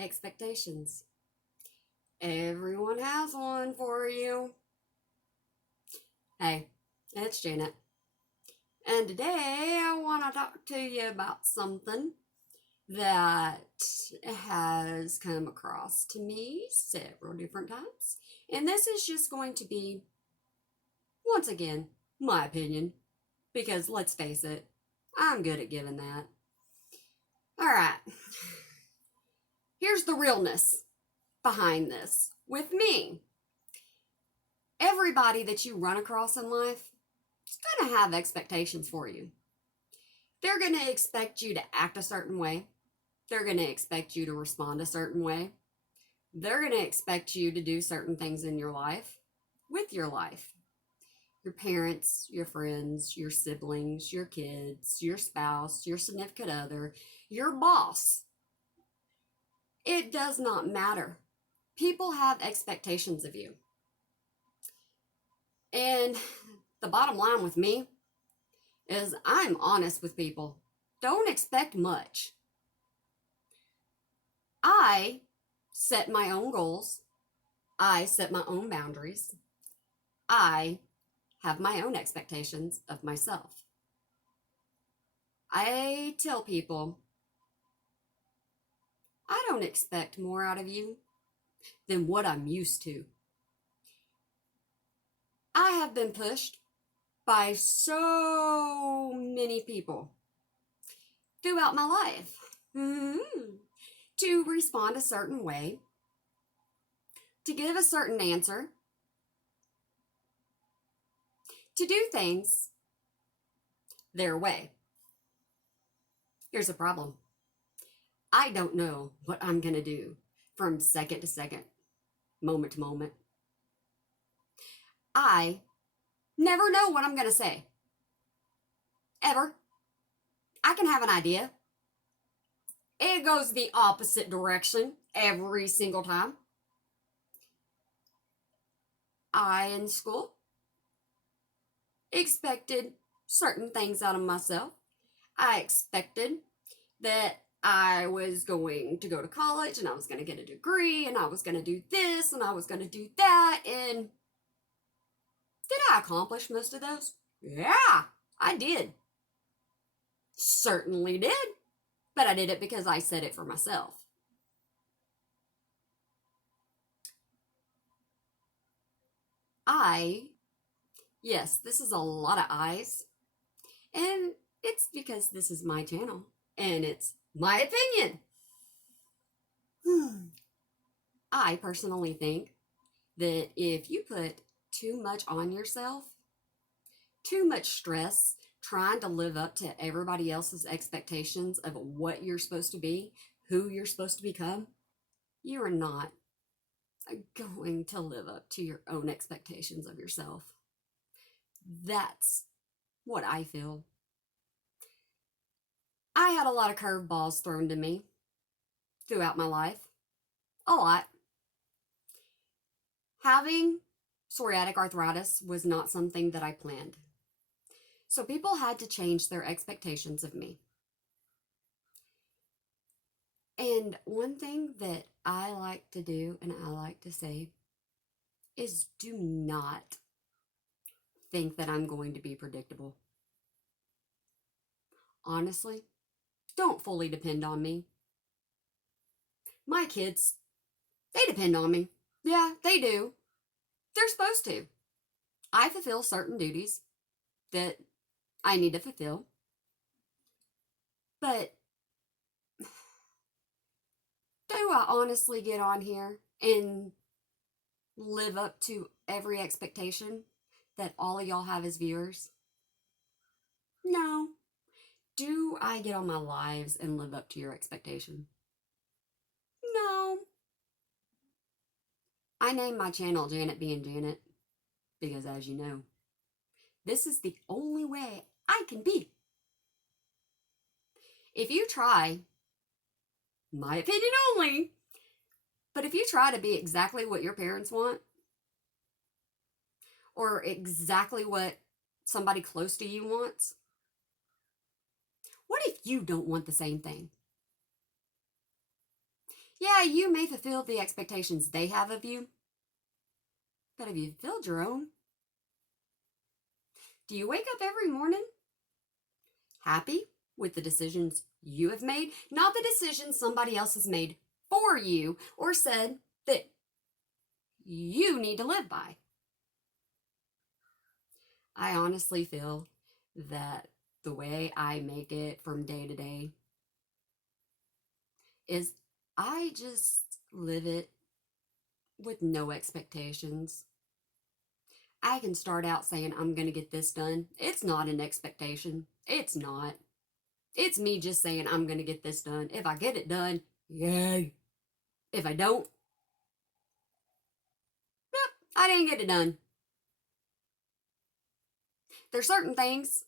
expectations. Everyone has one for you. Hey, it's Janet. And today I want to talk to you about something that has come across to me several different times. And this is just going to be, once again, my opinion. Because let's face it, I'm good at giving that. All right. Here's the realness behind this. With me, everybody that you run across in life is going to have expectations for you. They're going to expect you to act a certain way. They're going to expect you to respond a certain way. They're going to expect you to do certain things in your life with your life. Your parents, your friends, your siblings, your kids, your spouse, your significant other, your boss. It does not matter. People have expectations of you. And the bottom line with me is I'm honest with people. Don't expect much. I set my own goals. I set my own boundaries. I have my own expectations of myself. I tell people, I don't expect more out of you than what I'm used to. I have been pushed by so many people throughout my life to respond a certain way, to give a certain answer, to do things their way. Here's the problem. I don't know what I'm going to do from second to second, moment to moment. I never know what I'm going to say. Ever. I can have an idea. It goes the opposite direction every single time. In school, expected certain things out of myself. I expected that I was going to go to college and I was going to get a degree and I was going to do this and I was going to do that. And did I accomplish most of those? Yeah, I did. Certainly did. But I did it because I said it for myself. Yes, this is a lot of I's. And it's because this is my channel. And it's my opinion. I personally think that if you put too much on yourself, too much stress trying to live up to everybody else's expectations of what you're supposed to be, who you're supposed to become, you are not going to live up to your own expectations of yourself. That's what I feel. I had a lot of curveballs thrown to me throughout my life. A lot. Having psoriatic arthritis was not something that I planned. So people had to change their expectations of me. And one thing that I like to do and I like to say is do not think that I'm going to be predictable. Honestly, don't fully depend on me. My kids, they depend on me. Yeah, they do. They're supposed to. I fulfill certain duties that I need to fulfill. But do I honestly get on here and live up to every expectation that all of y'all have as viewers? No. Do I get on my lives and live up to your expectation? No. I named my channel Janet Being Janet because, as you know, this is the only way I can be. If you try, my opinion only, but if you try to be exactly what your parents want, or exactly what somebody close to you wants, what if you don't want the same thing? Yeah, Yeah, you may fulfill the expectations they have of you, but have you fulfilled your own? Do you wake up every morning happy with the decisions you have made, not the decisions somebody else has made for you or said that you need to live by? I honestly feel that the way I make it from day to day is I just live it with no expectations. I can start out saying I'm going to get this done. It's not an expectation. It's not. It's me just saying I'm going to get this done. If I get it done, yay. If I don't, yep, I didn't get it done. There's certain things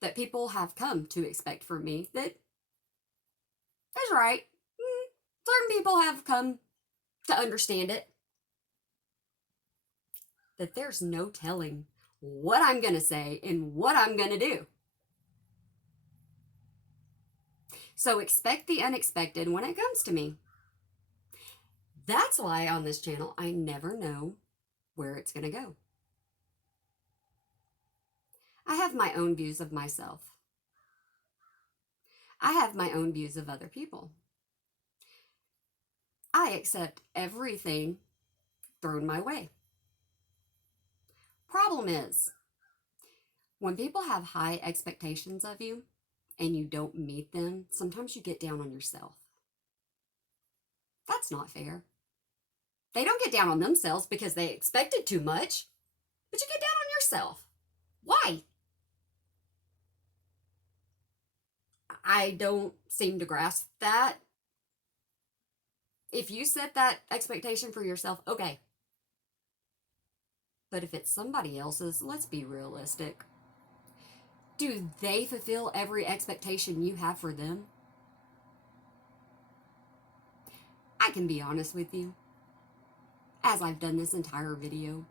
that people have come to expect from me that is right. Certain people have come to understand it. That there's no telling what I'm going to say and what I'm going to do. So expect the unexpected when it comes to me. That's why on this channel, I never know where it's going to go. I have my own views of myself. I have my own views of other people. I accept everything thrown my way. Problem is, when people have high expectations of you and you don't meet them, sometimes you get down on yourself. That's not fair. They don't get down on themselves because they expected too much, but you get down on yourself. Why? I don't seem to grasp that. If you set that expectation for yourself, okay. But if it's somebody else's, let's be realistic. Do they fulfill every expectation you have for them? I can be honest with you, as I've done this entire video.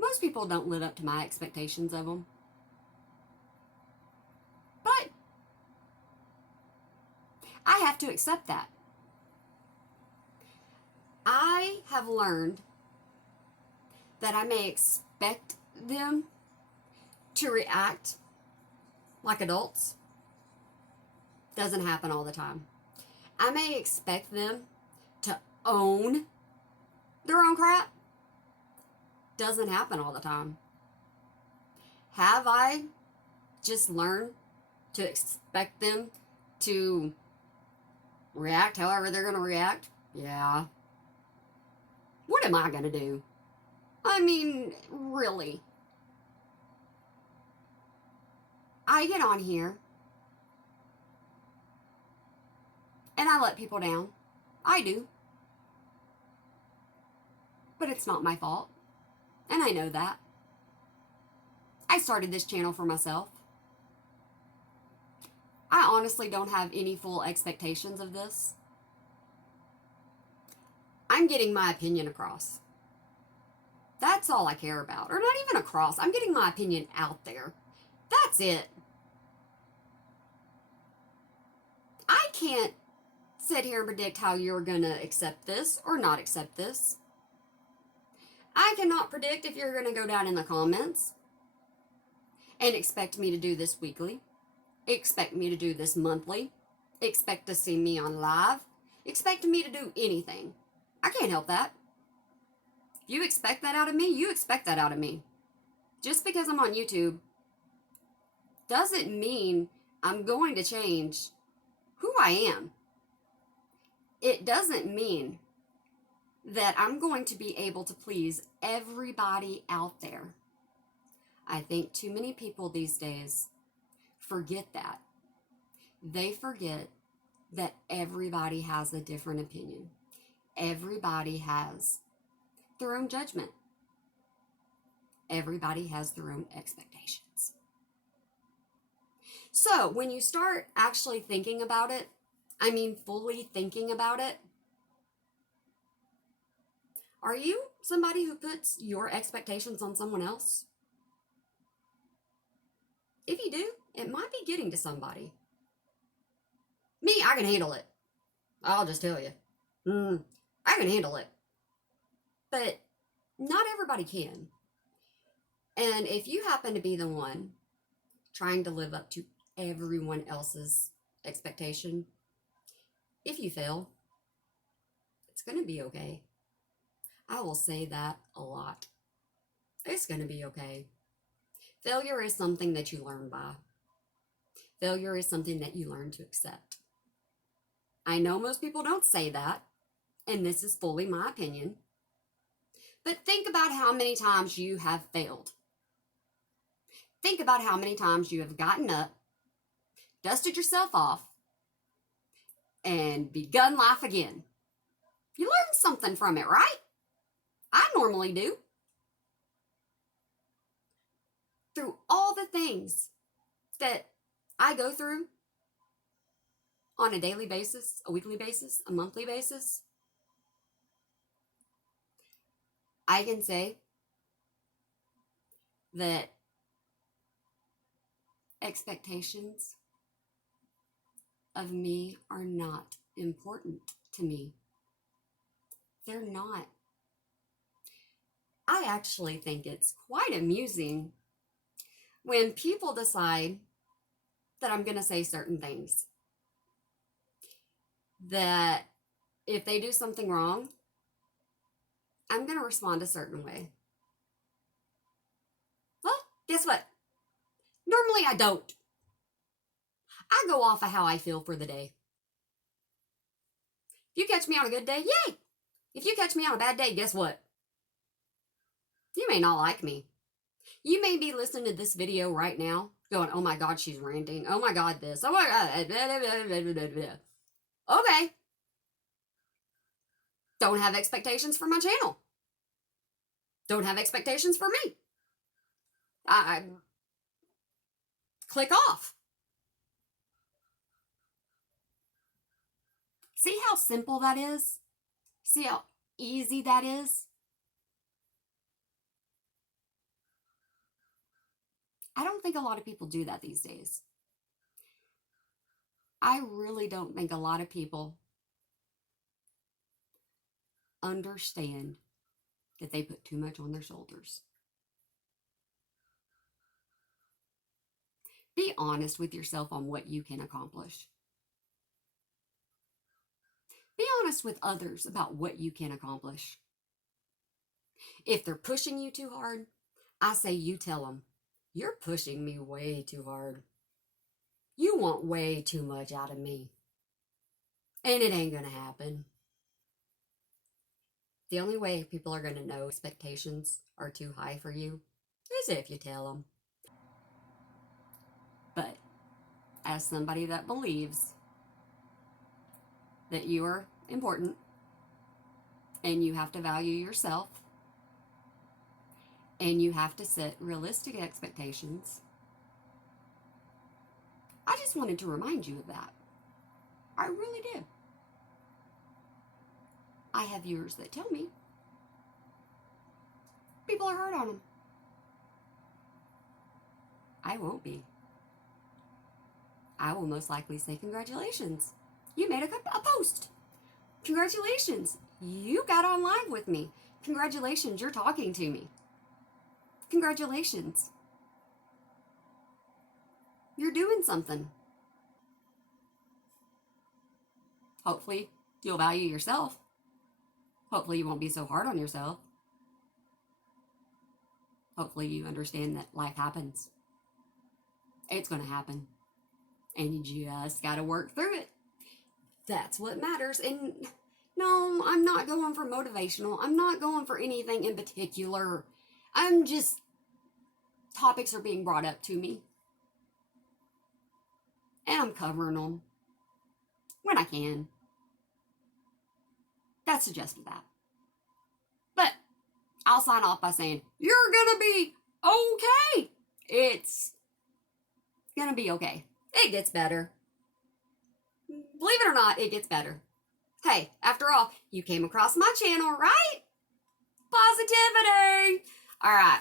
Most people don't live up to my expectations of them. But I have to accept that. I have learned that I may expect them to react like adults. Doesn't happen all the time. I may expect them to own their own crap. Doesn't happen all the time. Have I just learned to expect them to react however they're going to react? Yeah. What am I going to do? I mean, really. I get on here and I let people down. I do. But it's not my fault. And I know that. I started this channel for myself. I honestly don't have any full expectations of this. I'm getting my opinion across. That's all I care about. Or not even across. I'm getting my opinion out there. That's it. I can't sit here and predict how you're going to accept this or not accept this. I cannot predict if you're going to go down in the comments and expect me to do this weekly, expect me to do this monthly, expect to see me on live, expect me to do anything. I can't help that. If you expect that out of me, you expect that out of me. Just because I'm on YouTube doesn't mean I'm going to change who I am. It doesn't mean that I'm going to be able to please everybody out there. I think too many people these days forget that. They forget that everybody has a different opinion. Everybody has their own judgment. Everybody has their own expectations. So when you start actually thinking about it, I mean fully thinking about it, are you somebody who puts your expectations on someone else? If you do, it might be getting to somebody. Me, I can handle it. I'll just tell you. I can handle it. But not everybody can. And if you happen to be the one trying to live up to everyone else's expectation, if you fail, it's going to be okay. I will say that a lot. It's going to be okay. Failure is something that you learn by. Failure is something that you learn to accept. I know most people don't say that, and this is fully my opinion. But think about how many times you have failed. Think about how many times you have gotten up, dusted yourself off, and begun life again. You learn something from it, right? I normally do. Through all the things that I go through on a daily basis, a weekly basis, a monthly basis, I can say that expectations of me are not important to me. They're not. I actually think it's quite amusing when people decide that I'm going to say certain things. That if they do something wrong, I'm going to respond a certain way. Well, guess what? Normally I don't. I go off of how I feel for the day. If you catch me on a good day, yay! If you catch me on a bad day, guess what? You may not like me. You may be listening to this video right now going, oh my God, she's ranting. Oh my God, this. Oh my God. Okay. Don't have expectations for my channel. Don't have expectations for me. I click off. See how simple that is? See how easy that is? I don't think a lot of people do that these days. I really don't think a lot of people understand that they put too much on their shoulders. Be honest with yourself on what you can accomplish. Be honest with others about what you can accomplish. If they're pushing you too hard, I say you tell them, you're pushing me way too hard. You want way too much out of me. And it ain't going to happen. The only way people are going to know expectations are too high for you is if you tell them. But as somebody that believes that you are important and you have to value yourself and you have to set realistic expectations, I just wanted to remind you of that. I really did. I have viewers that tell me people are hard on them. I won't be. I will most likely say congratulations. You made a post. Congratulations. You got on live with me. Congratulations, you're talking to me. Congratulations. You're doing something. Hopefully, you'll value yourself. Hopefully, you won't be so hard on yourself. Hopefully, you understand that life happens. It's going to happen. And you just got to work through it. That's what matters. And no, I'm not going for motivational. I'm not going for anything in particular. I'm just, topics are being brought up to me. And I'm covering them when I can. That's suggested that. But I'll sign off by saying, you're going to be okay. It's going to be okay. It gets better. Believe it or not, it gets better. Hey, after all, you came across my channel, right? Positivity. All right.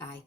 Bye.